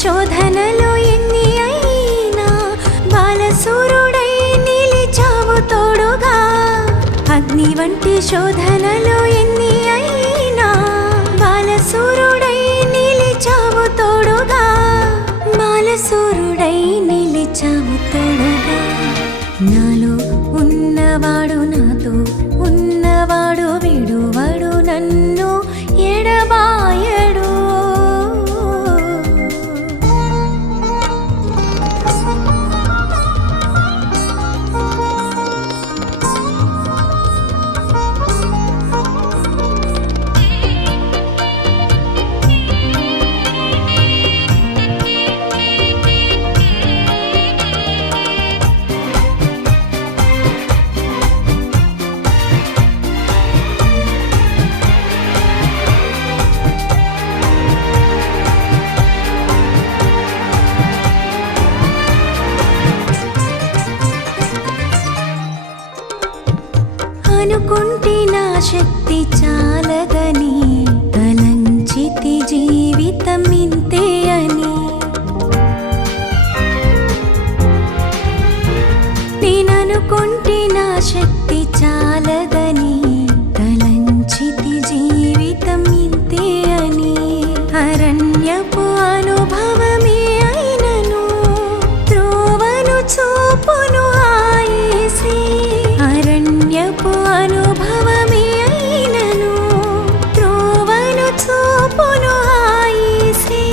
శోధనలు ఎన్ని అయినా బాలసూరుడై నిలిచావు తోడుగా. అగ్ని వంటి శోధనలు ఎన్ని అయినా బాలసూరుడై నిలిచావు తోడుగా. బాలసూరుడై నిలిచావు తోడుగా. నాలో ఉన్నవాడు నాతో ఉన్నవాడు విడువడు నన్ను ఎడబాయడు. అనుకుంటే నా శక్తి చాలదని తలంచితి జీవితం ఇంతే అని. నేననుకుంటే నా శక్తి చాలదని తలంచితి జీవితం ఇంతే అని. అరణ్యపు అనుభవమే అయినను త్రోవను చూపును ఆయేసే. అరణ్యపు అనుభవమే అయినను త్రోవను చూపును ఆయేసే.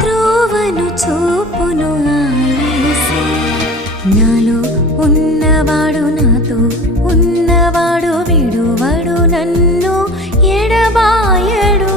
త్రోవను చూపును ఆయేసే. నాలో ఉన్నవాడు నాతో ఉన్నవాడు విడువడు నన్ను ఎడబాయడు.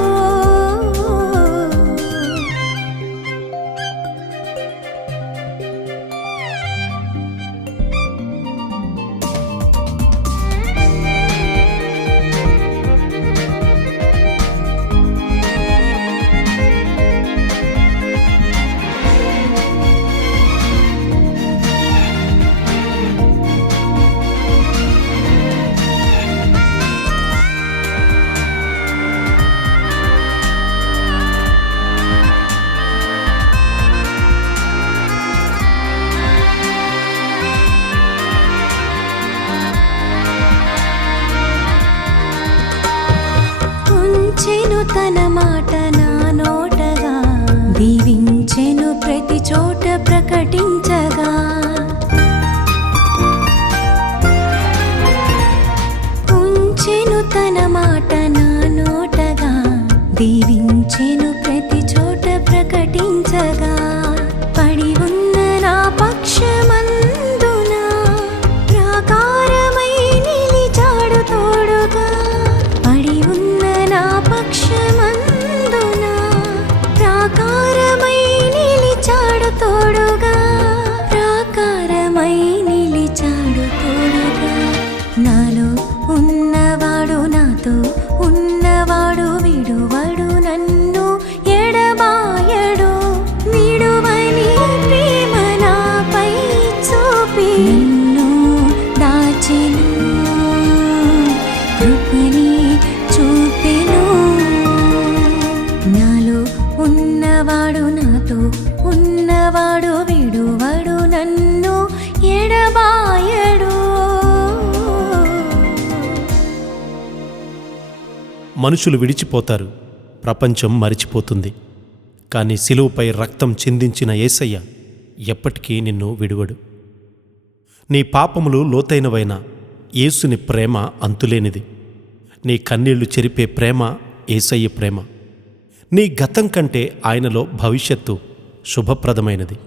ఉంచెను తన మాట నా నోటగా, దీవించెను ప్రతి చోట ప్రకటించగా. ఉంచెను తన మాట నా నోటగా, దీవించెను ప్రతి చోట ప్రకటించగా. పడి ఉన్న నా పక్షమందున ప్రాకారమై నిలిచాడు తోడుగా. పడి ఉన్న నా పక్షమందున ప్రాకారమై నిలిచాడు తోడుగా. ప్రాకారమై నిలిచాడు తోడుగా. నాలో ఉన్నవాడు నాతో ఉన్నవాడు విడువడు నన్ను ఎడబాయడు. విడువని ప్రేమ నాపై చూపి నన్ను దాచెను. కృపని చూపెను. నాలో ఉన్నవాడు నాతో ఉన్నవాడు విడువడు నన్ను ఎడబాయడు. మనుషులు విడిచిపోతారు, ప్రపంచం మరిచిపోతుంది. కానీ సిలువపై రక్తం చిందించిన యేసయ్య ఎప్పటికీ నిన్ను విడువడు. నీ పాపములు లోతైనవైన యేసుని ప్రేమ అంతులేనిది. నీ కన్నీళ్లు చెరిపే ప్రేమ యేసయ్య ప్రేమ. నీ గతం కంటే ఆయనలో భవిష్యత్తు శుభప్రదమైనది.